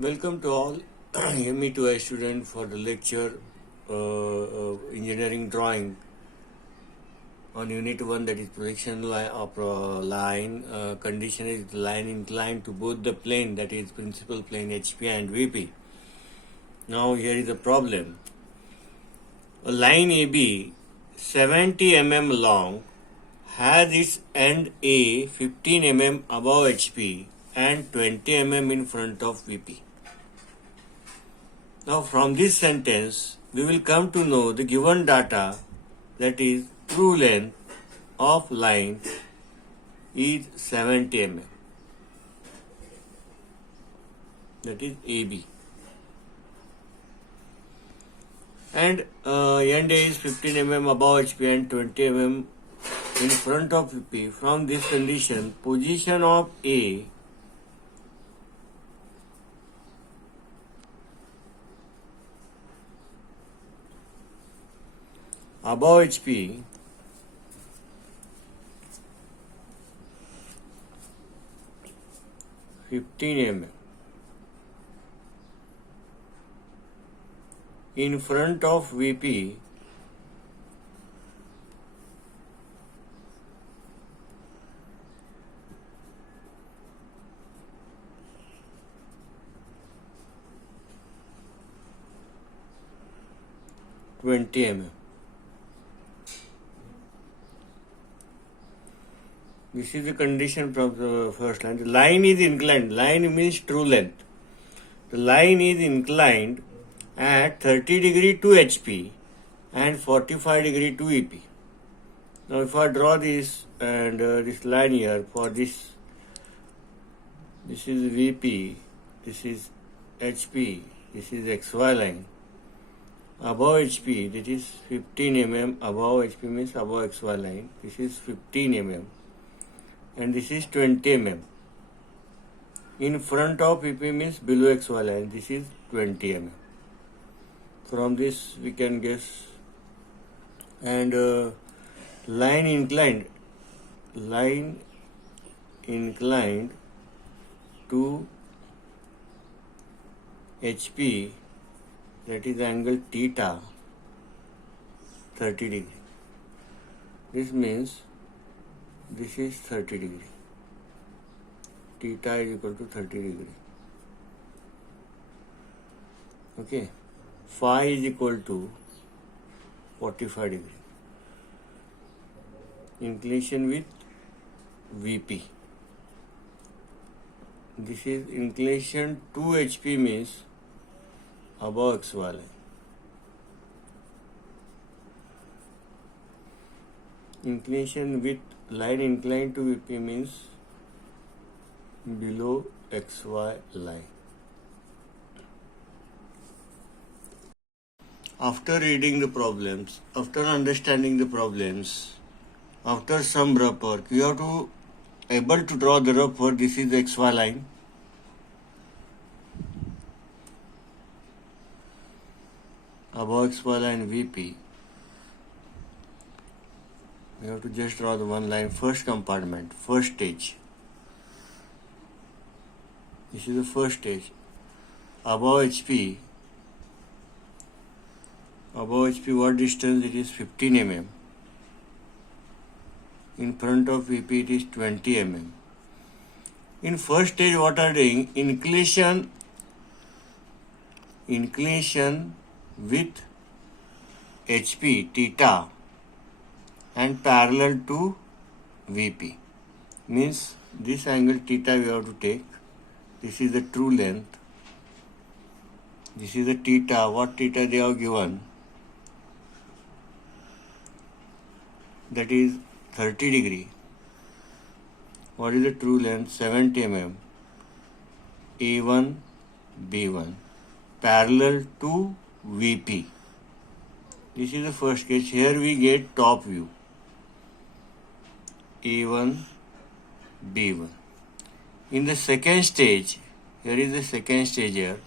Welcome to all ME2I student for the lecture engineering drawing on unit 1, that is projection line of line. Condition is line inclined to both the plane, that is principal plane HP and VP. Now here is the problem. A line AB 70 mm long has its end A 15 mm above HP and 20 mm in front of VP. Now from this sentence, we will come to know the given data, that is true length of line is 70 mm, that is AB, and end A is 15 mm above HP and 20 mm in front of VP. From this condition, position of A above HP (15 mm) in front of VP (20 mm). This is the condition from the first line. The line is inclined. Line means true length. The line is inclined at 30 degree to HP and 45 degree to EP. Now if I draw this and this line here for this is VP, this is HP, this is XY line. Above HP, that is 15 mm, above HP means above XY line, this is 15 mm. And this is 20 mm. In front of PP means below XY line, this is 20 mm. From this we can guess. And line inclined to HP, that is angle theta, 30 degree. This means this is 30 degree. Theta is equal to 30 degree. Okay. Phi is equal to 45 degree. Inclination with VP. This is inclination to HP means above XY line. Inclination with line inclined to VP means below XY line. After reading the problems, after understanding the problems, after some rough work, you have to able to draw the rough work. This is the XY line. Above XY line VP. We have to just draw the one line, first compartment, first stage. This is the first stage. Above HP, what distance? It is 15 mm. In front of VP it is 20 mm. In first stage what are doing? Inclination with HP, theta, and parallel to VP. Means this angle theta we have to take. This is the true length. This is the theta. What theta they have given? That is 30 degree. What is the true length? 70 mm. A1, B1. Parallel to VP. This is the first case. Here we get top view. A1, B1. In the second stage, here is the second stage here.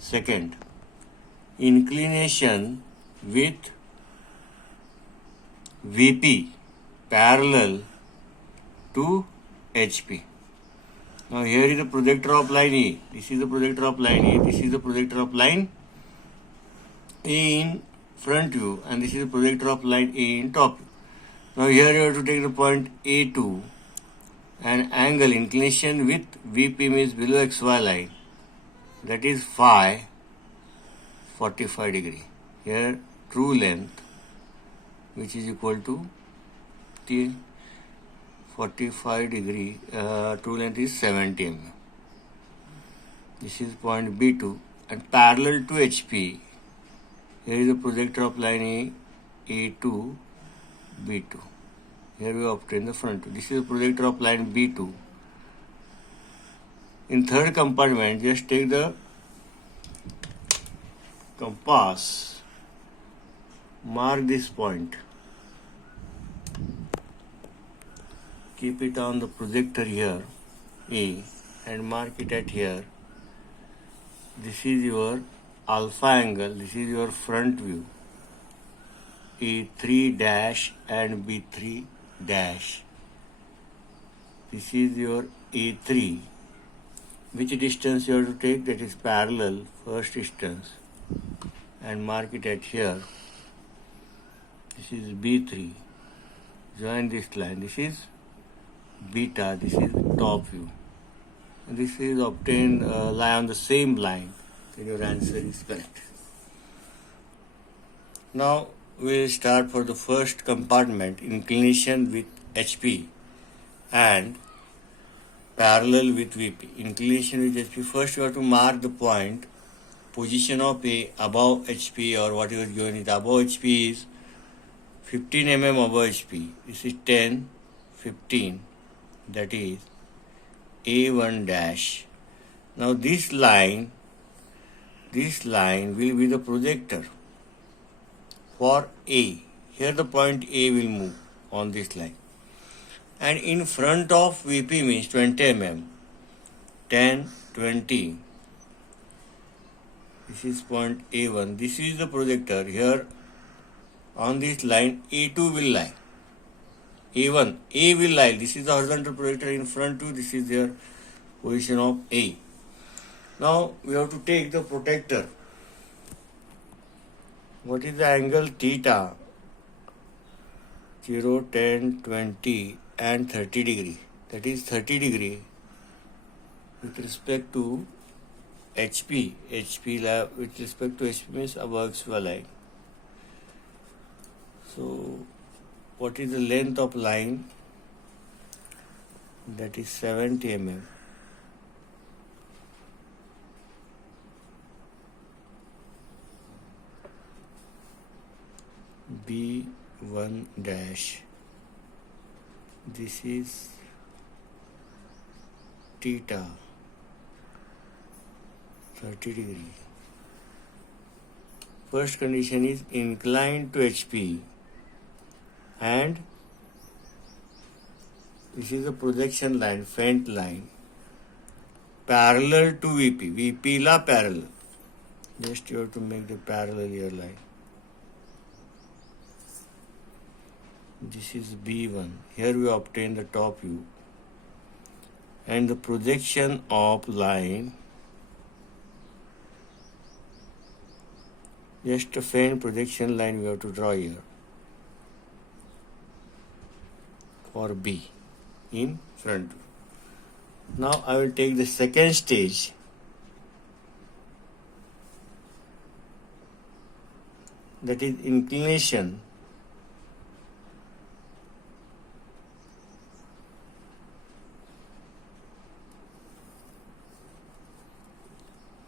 Second, inclination with VP parallel to HP. Now here is the projector of line E. This is the projector of line E. This is the projector of line E in front view, and this is the projector of line E in top view. Now here you have to take the point A2 and angle inclination with VP means below XY line, that is phi 45 degree. Here true length, which is equal to T 45 degree, true length is 70 mm. This is point B2 and parallel to HP. Here is the projector of line A2, B2. Here we obtain the front view. This is the projector of line B2. In third compartment, just take the compass, mark this point, keep it on the projector here, A, and mark it at here. This is your alpha angle, this is your front view, A3 dash and B3 dash. This is your A3. Which distance you have to take? That is parallel, first distance, and mark it at here. This is B3. Join this line. This is beta. This is top view. And this is obtained lie on the same line. Then your answer is correct. Now we will start for the first compartment, inclination with HP and parallel with VP. Inclination with HP. First you have to mark the point, position of A above HP, or whatever given is above HP is 15 mm above HP. This is 10, 15, that is A1 dash. Now this line will be the projector for A. Here the point A will move on this line. And in front of VP means 20 mm, 10, 20. This is point A1. This is the projector. Here on this line A2 will lie. A1, A will lie. This is the horizontal projector in front view. This is their position of A. Now we have to take the protector. What is the angle theta? 0, 10, 20 and 30 degree. That is 30 degree with respect to HP. With respect to HP means above XY line. So what is the length of line? That is 70 mm. B1 dash. This is theta, 30 degree. First condition is inclined to HP, and this is a projection line, faint line, parallel to VP. VP la parallel. Just you have to make the parallel here line. This is B1. Here we obtain the top view. And the projection of line, just a faint projection line we have to draw here for B in front view. Now I will take the second stage. That is inclination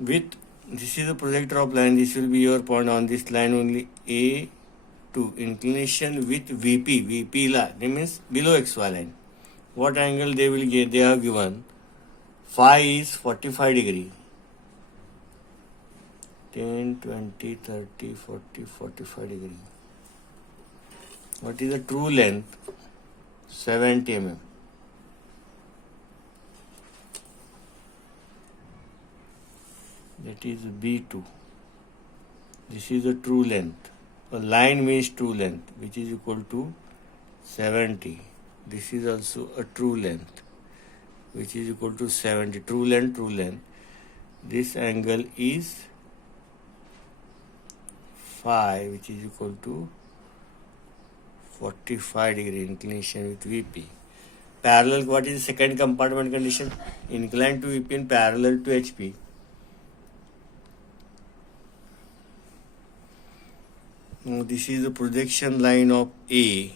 with, this is the projector of line, this will be your point on this line only, A to inclination with VP. VP line, that means below XY line. What angle they will get? They have given phi is 45 degree. 10, 20, 30, 40, 45 degree. What is the true length? 70 mm. That is B2. This is the true length. A line means true length, which is equal to 70. This is also a true length. which is equal to 70, true length. This angle is phi, which is equal to 45 degree inclination with VP. Parallel, what is the second compartment condition? Inclined to VP and parallel to HP. Now this is the projection line of A.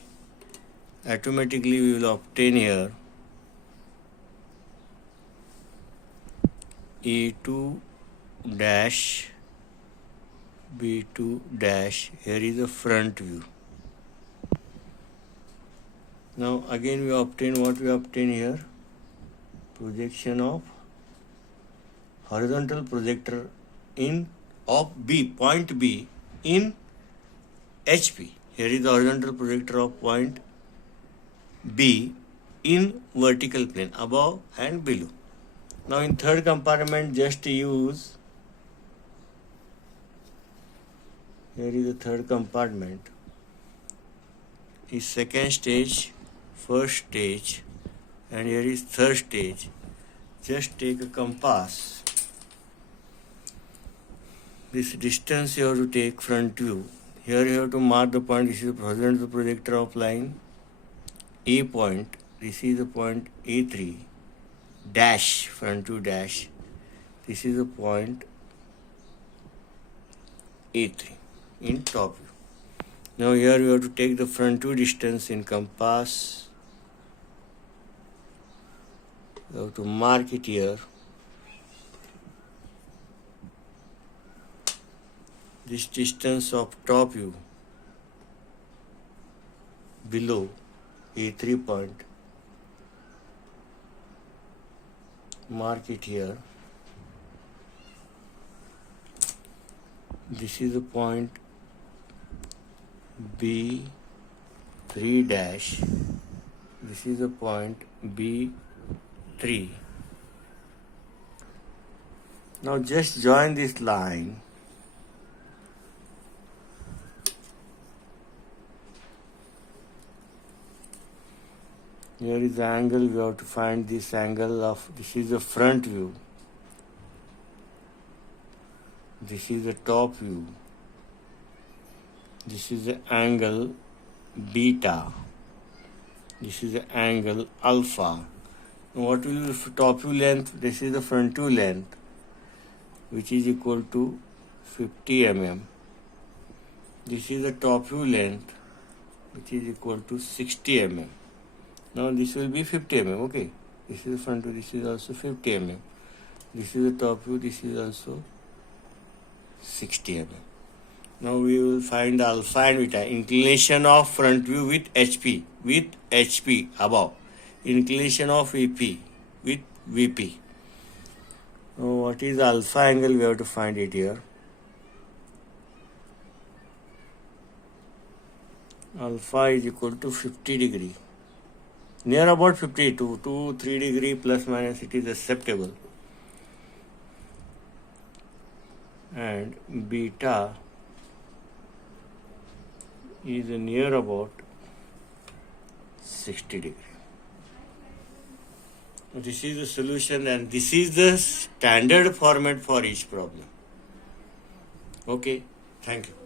Automatically we will obtain here A2 dash B2 dash. Here is the front view. Now again we obtain what we obtain here, projection of horizontal projector in of B, point B in HP. Here is the horizontal projector of point B in vertical plane, above and below. Now in third compartment, just use, here is the third compartment, is second stage, first stage, and here is third stage. Just take a compass. This distance you have to take front view. Here you have to mark the point. This is the horizontal projector of line A point. This is the point A3 dash, front view dash. This is the point A3 in top view. Now here you have to take the front view distance in compass. You have to mark it here. This distance of top view below A3 point, mark it here. This is the point B3 dash. This is the point B3. Now just join this line. Here is the angle. We have to find this angle of, this is the front view. This is the top view. This is the angle beta. This is the angle alpha. Now what will be the top view length? This is the front view length, which is equal to 50 mm. This is the top view length, which is equal to 60 mm. Now this will be 50 mm, okay. This is the front view, this is also 50 mm. This is the top view, this is also 60 mm. Now we will find alpha and beta. Inclination of front view with HP above. Inclination of VP with VP. Now what is alpha angle? We have to find it here. Alpha is equal to 50 degree. Near about 50 to 3 degree plus minus it is acceptable. And beta is near about 60 degree. This is the solution and this is the standard format for each problem. Okay, thank you.